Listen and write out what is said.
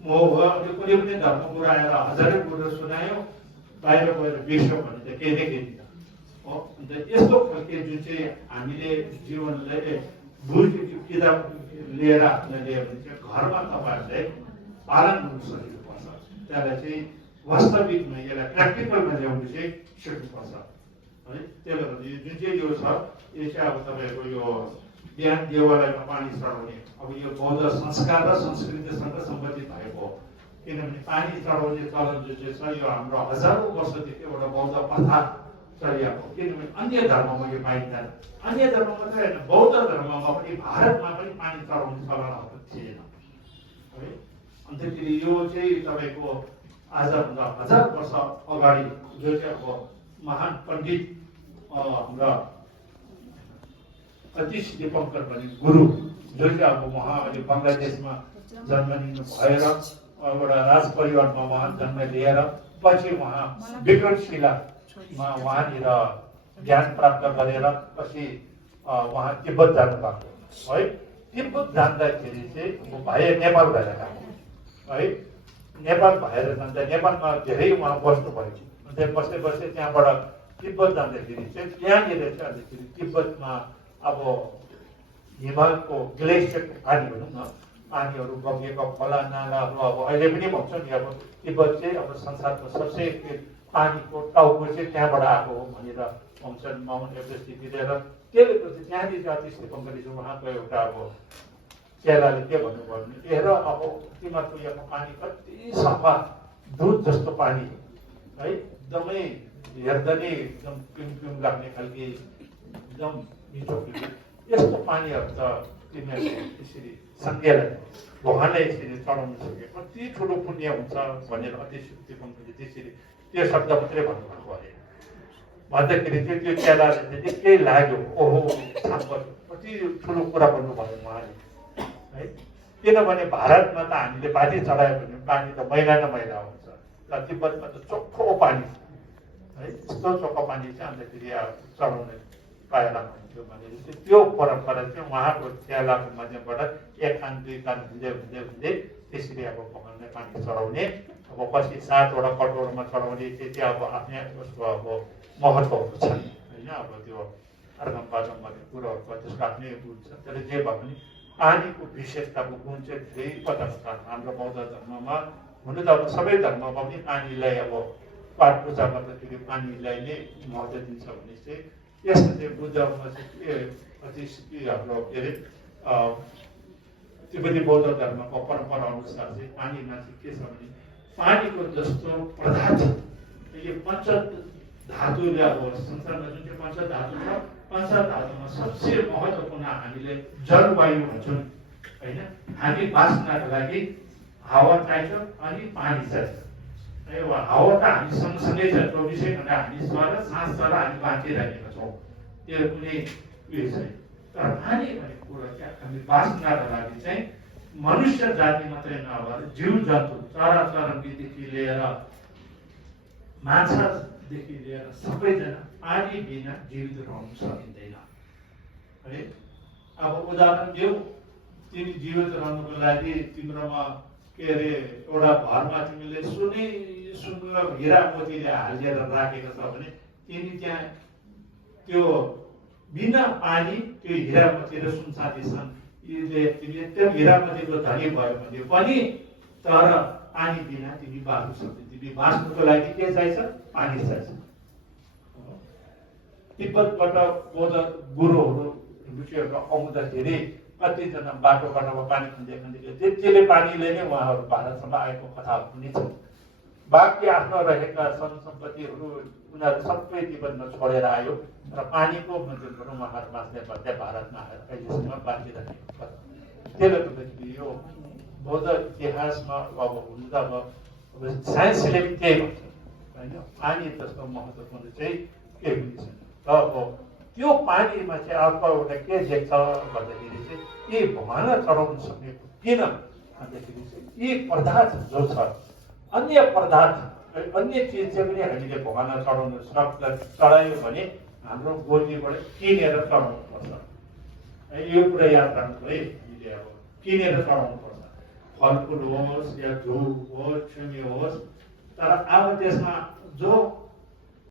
मोह भयो। अनि कुनै पनि धर्म कुरा आएर हजारै कुरा सुनायो, बाहिर गएर बिर्स्यो भने त केही देखिँदैन हो। अन्त यस्तो खालके जुन चाहिँ हामीले जीवनलाई किताब लिएर हामीलाई लियो भने चाहिँ घरमा तपाईँहरूले पालन गर्नु सकिनुपर्छ। त्यसलाई चाहिँ वास्तविकमा यसलाई प्र्याक्टिकलमा ल्याउनु चाहिँ सिक्नुपर्छ है। त्यसले गर्दा यो जुन चाहिँ यो छ यो चाहिँ अब तपाईँको यो बिहान देवालयमा पानी चढाउने अब यो बौद्ध संस्कार र संस्कृतिसँग सम्बन्धित भएको हो। किनभने पानी चढाउने चलन जुन चाहिँ छ यो हाम्रो हजारौँ वर्षदेखि एउटा बौद्ध प्रथा चलिआएको। किनभने अन्य धर्ममा यो पाइँदैन। अन्य धर्म मात्रै होइन, बौद्ध धर्ममा पनि भारतमा पनि पानी चढाउने चलनहरू थिएन है। अन्तखेरि यो चाहिँ तपाईँको आजभन्दा 1000 वर्ष अगाडि जो चाहिँ अब महान पण्डित हाम्रा अतिश दीपङ्कर भन्ने गुरु जो चाहिँ अब उहाँ अहिले बङ्गलादेशमा जन्मलिनु भएर एउटा राज परिवारमा उहाँ जन्म लिएर पछि उहाँ विक्रमशिलामा उहाँनिर ज्ञान प्राप्त गरेर पछि उहाँ तिब्बत जानुभएको है। तिब्बत जाँदाखेरि चाहिँ भाइ नेपाल भएर गएको है। नेपाल भएर जाँदा नेपालमा धेरै उहाँ बस्नुभयो। अन्त बसे त्यहाँबाट तिब्बत जाँदाखेरि चाहिँ त्यहाँनिर चाहिँ अन्तखेरि तिब्बतमा अब हिमालको ग्लेसियरको पानी भनौँ न पानीहरू बगेको खोला नालाहरू अब अहिले पनि भन्छ नि अब तिब्बत चाहिँ अब संसारको सबसे पानीको टाउको चाहिँ त्यहाँबाट आएको हो भनेर भन्छन्। माउन्ट एभरेस्ट गिरेर त्यसले गर्दा त्यहाँनिर अतिश दीपङ्करले चाहिँ उहाँको एउटा अब चेलाले के भन्नुभयो भने हेर अब तिमीहरूको यहाँको पानी कति सफा दुध जस्तो पानी है, एकदमै हेर्दा नै एकदम पिउँ लाग्ने खालके एकदम मिठो पिउँ यस्तो पानीहरू त तिमीहरूले यसरी सङ्घेलाई भगवानलाई यसरी चढाउनु सक्यो कति ठुलो पुण्य हुन्छ भनेर अतिश दीपङ्करले त्यसरी त्यो शब्द मात्रै भन्नुभएको अरे। भन्दाखेरि चाहिँ त्यो चेलाले चाहिँ निकै लाग्यो, ओहो कति ठुलो कुरा भन्नुभयो उहाँले है। किनभने भारतमा त हामीले बाजी चढायो भने पानी त मैला न मैला हुन्छ र तिब्बतमा त चोखो पानी है। यस्तो चोखो पानी चाहिँ अन्तखेरि चढाउने पाएला हुन्थ्यो भनेर चाहिँ त्यो परम्परा चाहिँ उहाँको चेलाको माध्यमबाट एक कान दुई कान हुँदै त्यसरी अब भगवानलाई पानी चढाउने अब पछि 7वटा कटोरामा चढाउने चाहिँ अब आफ्नै उसको अब महत्त्वहरू छन् होइन। अब त्यो अर्घमपादम भन्ने कुरोहरूको त्यसको आफ्नै गुण छ। तर जे भए पनि पानीको विशेषताको गुण चाहिँ धेरै पचास छ हाम्रो बौद्ध धर्ममा। हुनु त अब सबै धर्ममा पनि पानीलाई अब पाठ पूजा गर्दाखेरि पानीलाई नै महत्त्व दिन्छ भने चाहिँ यसमा चाहिँ बुद्धमा चाहिँ अतिश हाम्रो के अरे तिब्बती बौद्ध धर्मको परम्परा अनुसार चाहिँ पानीमा चाहिँ के छ भने पानीको जस्तो पदार्थ यो पञ्च धातुले अब संसारमा जुन चाहिँ पञ्च धातु छ पञ्च धातुमा सबसे महत्त्वपूर्ण हामीले जलवायु भन्छौँ होइन। हामी बाँच्नका लागि हावा चाहिन्छ अनि पानी चाहिन्छ। हावा त हामी सँगसँगै छ 24 घन्टा हामी सर सास सर हामी बाँचिरहेका छौँ त्यो कुनै उयो छैन। तर पानी भनेको कुरो चाहिँ हामी बाँच्नका लागि चाहिँ मनुष्य जाति मात्रै नभएर जीव जन्तु चराचुरुङ्गीदेखि लिएर माछादेखि लिएर सबैजना पानी बिना जीवित रहनु सकिँदैन है। अब उदाहरण दिउँ, तिमी जीवित रहनुको लागि तिम्रोमा के अरे एउटा घरमा तिमीले सुन र हिरा मोतीले हालेर राखेको छ भने तिमी त्यहाँ त्यो बिना पानी त्यो हिरा मोती र सुनसाथी छन् तिमीले त्यो हिरा मोतीको धनी भयो भने पनि तर पानी बिना तिमी बाँच्नु सक्छौ। तिमी बाँच्नुको लागि के चाहिन्छ? पानी चाहिन्छ। तिब्बतबाट बौद्ध गुरुहरू आउँदाखेरि कतिजना बाटोबाट पानी खाँदै त्यतिले पानीले नै उहाँहरू भारतसम्म आएको कथाहरू पनि छन्। बाँकी आफ्नो रहेका सन् सम्पत्तिहरू उनीहरू सबै तिब्बतमा छोडेर आयो र पानीको मध्यमबाट उहाँहरू बाँच्ने गर्दै भारतमा आएर अहिलेसम्म बाँचिरहेको छ। त्यसले गर्दाखेरि यो बौद्ध इतिहासमा अब हुनु त अब साइन्सले पनि त्यही भन्छ होइन। पानी जस्तो महत्त्वपूर्ण चाहिँ केही पनि छैन। र अब त्यो पानीमा चाहिँ अर्को एउटा के देख्छ भन्दाखेरि चाहिँ यी भगवानलाई चढाउन सक्ने किन भन्दाखेरि चाहिँ यी पदार्थ जो छ अन्य पदार्थ अन्य चिज चाहिँ पनि हामीले भगवानलाई चढाउन चढायो भने हाम्रो गोजीबाट किनेर चढाउनु पर्छ। यो कुरा याद राख्नु है। हामीले अब किनेर चढाउनु पर्छ। फलफुल होस् या झोल होस् छुमी होस्, तर अब त्यसमा जो